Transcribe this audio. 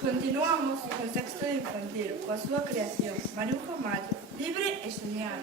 Continuamos con sexto de infantil, coa súa creación, Maruja Mallo, libre e xenial.